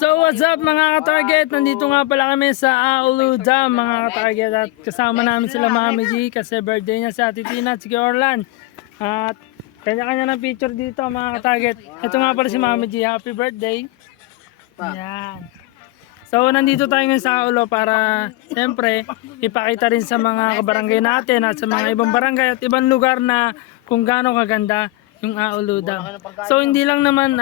So what's up mga ka-target? Nandito nga pala kami sa Aulu Dam mga ka-target. At kasama namin sila Mami G kasi birthday niya sa Ate Tina at si Orlan. At kanya-kanya ng picture dito mga ka-target. Ito nga pala si Mami G. Happy birthday. Yan. So nandito tayo ngayon sa Aulu para siyempre ipakita rin sa mga kabarangay natin at sa mga ibang barangay at ibang lugar na kung gaano kaganda yung Aulu Dam. So hindi lang naman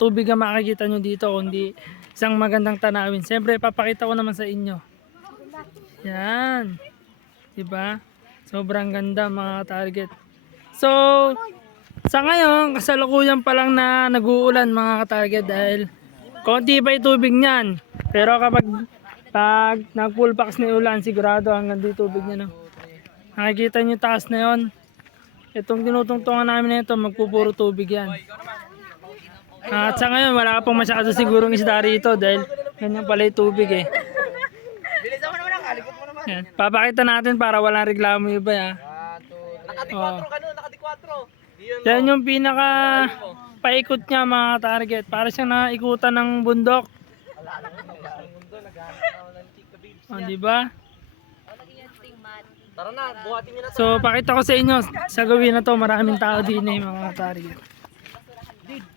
tubig ang makikita nyo dito kundi isang magandang tanawin. Siyempre papakita ko naman sa inyo. Yan. Diba? Sobrang ganda mga target. So sa ngayon kasalukuyan pa lang na nag-uulan mga target dahil konti pa yung tubig niyan. Pero kapag nag full packs na ulan sigurado hanggang dito tubig niya no. Nakikita nyo taas na yon. Itong tinutungtungan namin na ito magpupuro tubig yan. At sa ngayon wala pong masyado sigurong isda rito dahil ganyan pala yung tubig eh. Yan. Papakita natin para walang reklamo yung iba ya. Nakati-4 ka nun, nakati-4. Yan yung pinaka paikot niya mga target. Para siyang naikutan ng bundok. Oh, diba? Tara na, buhatin nyo na to. So pakita ko sa inyo sa gawin na to maraming tao din eh mga target.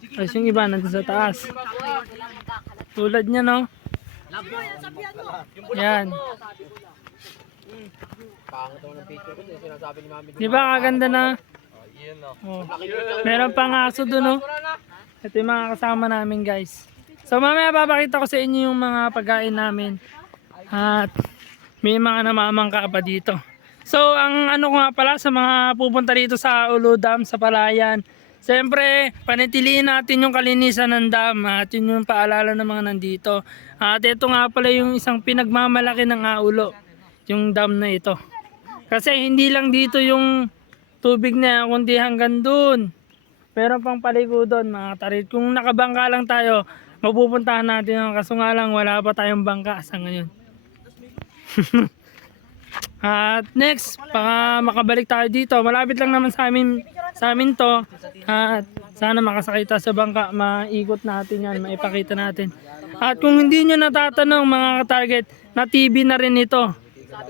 Tapos yung iba nandun sa taas. Tulad niya no. Yan. Pangit ako ng picture ko, sinasabi ni Mami. Diba kaganda na? Oh. Meron pang aso dun no. Ito yung mga kasama namin guys. So mamaya papakita ko sa inyo yung mga pagkain namin. At may mga namamangka pa dito. So ang ano ko nga pala sa mga pupunta dito sa Aulu Dam sa Palayan. Siyempre, panitiliin natin yung kalinisan ng dam at yun yung paalala ng mga nandito. At ito nga pala yung isang pinagmamalaki ng Aulu, yung dam na ito. Kasi hindi lang dito yung tubig na kundi hanggang dun. Pero pang palikudon mga tarit. Kung nakabangka lang tayo, mapupuntahan natin yung kaso nga lang wala pa tayong bangka sa ngayon. At next, baka makabalik tayo dito. Malapit lang naman sa amin to. At sana makasakay tayo sa bangka, maikot natin yan, maipakita natin. At kung hindi nyo natatanong mga ka-target, na TV na rin ito.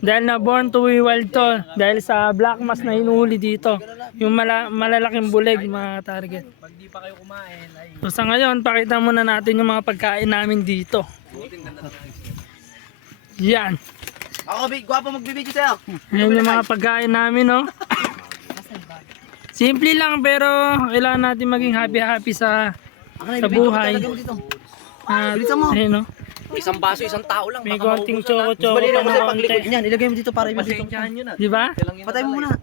Dahil na Born to be Wild to. Dahil sa black mass na hinuhuli dito. Yung malalaking buleg mga target. Pag di pa kayo kumain, ay... So sa ngayon, pakita muna natin yung mga pagkain namin dito. Yan. Ako, gwapo magbibideo sa'yo. Yan yung mga pagkain namin, no? Simple lang pero kailangan natin maging happy sa buhay. Bilisan mo. Ayun, no? Isang baso, isang tao lang. May konting choco-choco Bali pa mo na sa paglikod konti. niyan. Ilagay mo dito para ibalik dito. Di ba? Patay mo muna.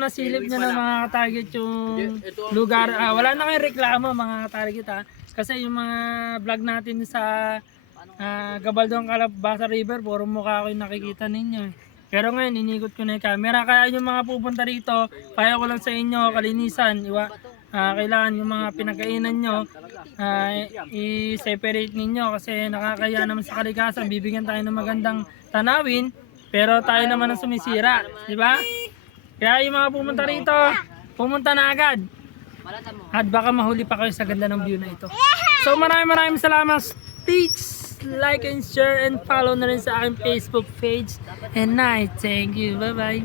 Nasilip niya na mga target yung lugar. Wala na kayong reklamo mga target ha. Kasi yung mga vlog natin sa Gabaldon Calabasa River, puro mukha ko yung nakikita ninyo. Pero ngayon, inikot ko na yung camera. Kaya yung mga pupunta rito, kaya ko lang sa inyo, kalinisan. Kailangan yung mga pinagkainan nyo, i-separate ninyo kasi nakakaya naman sa kalikasan. Bibigyan tayo ng magandang tanawin, pero tayo naman ang sumisira. Diba? Kaya yung mga pumunta rito, pumunta na agad. At baka mahuli pa kayo sa ganda ng view na ito. So maraming salamat. Please like and share and follow na rin sa aking Facebook page. And night. Thank you. Bye bye.